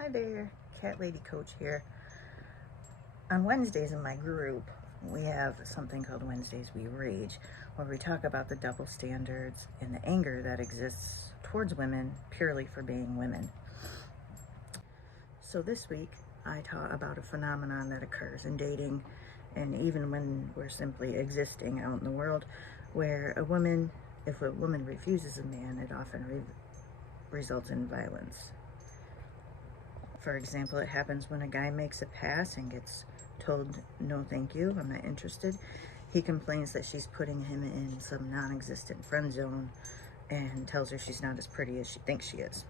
Hi there, Cat Lady Coach here. On Wednesdays in my group, we have something called Wednesdays We Rage, where we talk about the double standards and the anger that exists towards women purely for being women. So this week, I taught about a phenomenon that occurs in dating and even when we're simply existing out in the world, where if a woman refuses a man, it often results in violence. For example, it happens when a guy makes a pass and gets told, no thank you, I'm not interested. He complains that she's putting him in some non-existent friend zone and tells her she's not as pretty as she thinks she is.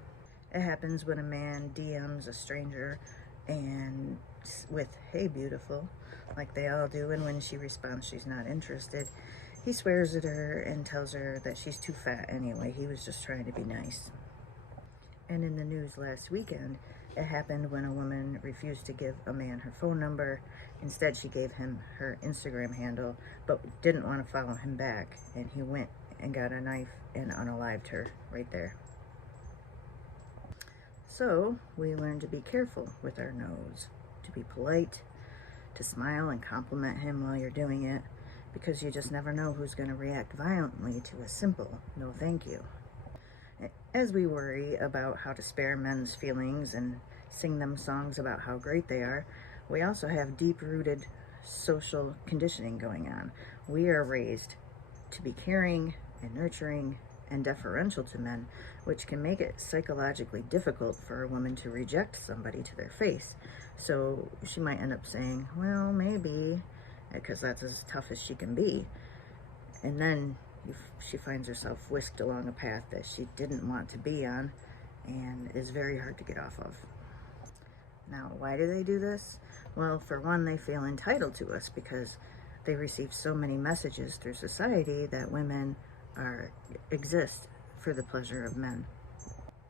It happens when a man DMs a stranger and with, hey beautiful, like they all do, and when she responds she's not interested, he swears at her and tells her that she's too fat anyway, he was just trying to be nice. And in the news last weekend, it happened when a woman refused to give a man her phone number. Instead, she gave him her Instagram handle, but didn't want to follow him back. And he went and got a knife and unalived her right there. So we learned to be careful with our no's, to be polite, to smile and compliment him while you're doing it, because you just never know who's going to react violently to a simple no thank you. As we worry about how to spare men's feelings and sing them songs about how great they are, we also have deep-rooted social conditioning going on. We are raised to be caring and nurturing and deferential to men, which can make it psychologically difficult for a woman to reject somebody to their face. So she might end up saying, well, maybe, because that's as tough as she can be. And then she finds herself whisked along a path that she didn't want to be on and is very hard to get off of. Now, why do they do this? Well, for one, they feel entitled to us because they receive so many messages through society that women exist for the pleasure of men.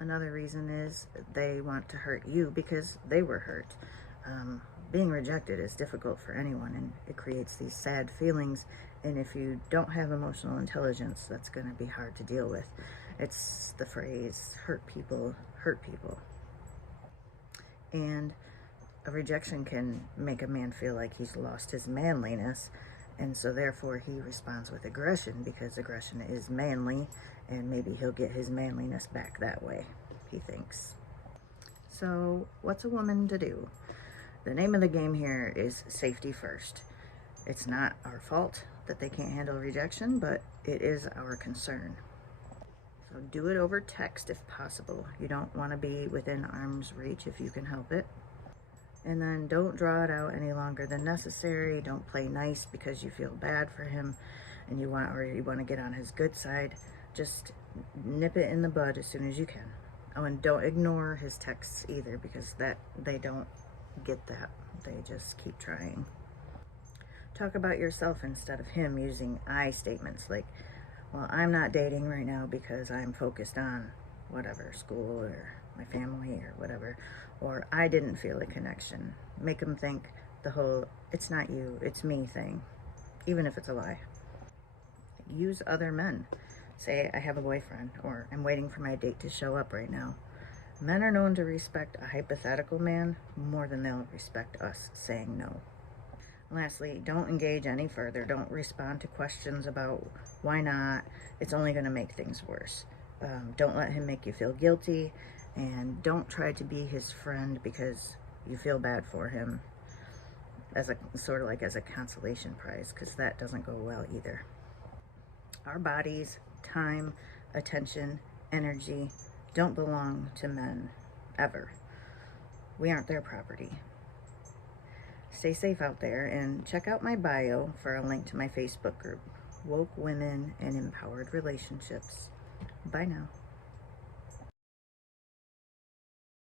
Another reason is they want to hurt you because they were hurt. Being rejected is difficult for anyone, and it creates these sad feelings, and if you don't have emotional intelligence, that's going to be hard to deal with. It's the phrase, hurt people, and a rejection can make a man feel like he's lost his manliness, and so therefore he responds with aggression, because aggression is manly, and maybe he'll get his manliness back that way, he thinks. So what's a woman to do? The name of the game here is safety first. It's not our fault that they can't handle rejection, but it is our concern. So do it over text if possible. You don't want to be within arm's reach if you can help it. And then don't draw it out any longer than necessary. Don't play nice because you feel bad for him and you want to get on his good side. Just nip it in the bud as soon as you can. Oh, and don't ignore his texts either, because they don't get that. They just keep trying. Talk about yourself instead of him, using I statements like, well, I'm not dating right now because I'm focused on whatever, school or my family or whatever, or I didn't feel a connection. Make him think the whole it's not you, it's me thing, even if it's a lie. Use other men. Say, I have a boyfriend, or I'm waiting for my date to show up right now. Men are known to respect a hypothetical man more than they'll respect us saying no. Lastly, don't engage any further. Don't respond to questions about why not. It's only going to make things worse. Don't let him make you feel guilty, and don't try to be his friend because you feel bad for him, as a consolation prize, because that doesn't go well either. Our bodies, time, attention, energy don't belong to men, ever. We aren't their property. Stay safe out there, and check out my bio for a link to my Facebook group, Woke Women and Empowered Relationships. Bye now.